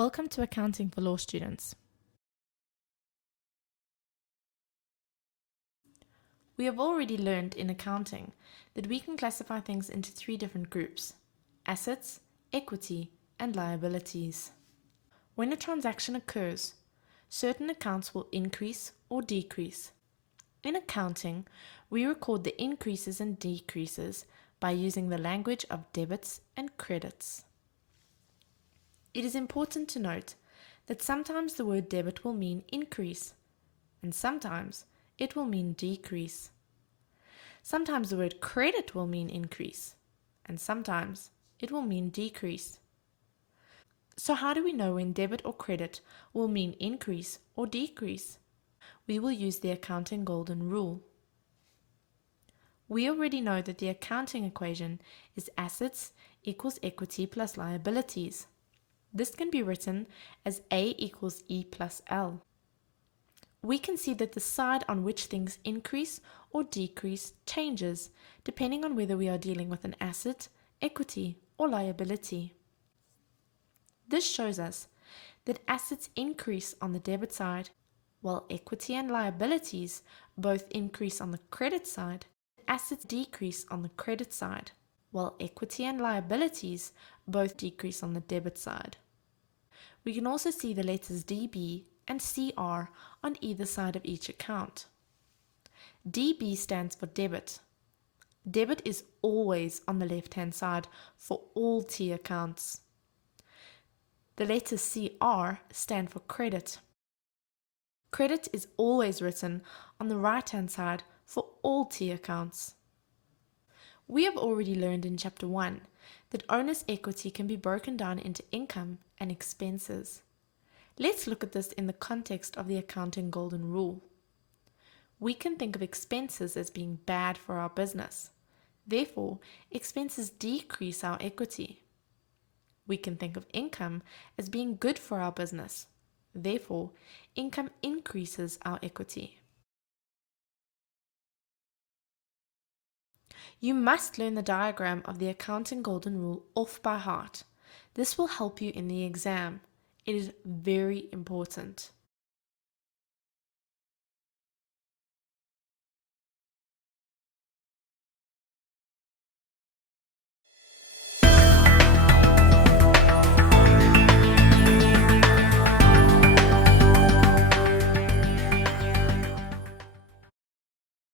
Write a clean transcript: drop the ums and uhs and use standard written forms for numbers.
Welcome to Accounting for Law Students. We have already learned in accounting that we can classify things into three different groups: assets, equity, and liabilities. When a transaction occurs, certain accounts will increase or decrease. In accounting, we record the increases and decreases by using the language of debits and credits. It is important to note that sometimes the word debit will mean increase, and sometimes it will mean decrease. Sometimes the word credit will mean increase, and sometimes it will mean decrease. So how do we know when debit or credit will mean increase or decrease? We will use the accounting golden rule. We already know that the accounting equation is assets equals equity plus liabilities. This can be written as A equals E plus L. We can see that the side on which things increase or decrease changes depending on whether we are dealing with an asset, equity, or liability. This shows us that assets increase on the debit side, while equity and liabilities both increase on the credit side. Assets decrease on the credit side, while equity and liabilities both decrease on the debit side. We can also see the letters DB and CR on either side of each account. DB stands for debit. Debit is always on the left-hand side for all T accounts. The letters CR stand for credit. Credit is always written on the right-hand side for all T accounts. We have already learned in Chapter 1 that owner's equity can be broken down into income and expenses. Let's look at this in the context of the accounting golden rule. We can think of expenses as being bad for our business. Therefore, expenses decrease our equity. We can think of income as being good for our business. Therefore, income increases our equity. You must learn the diagram of the accounting golden rule off by heart. This will help you in the exam. It is very important.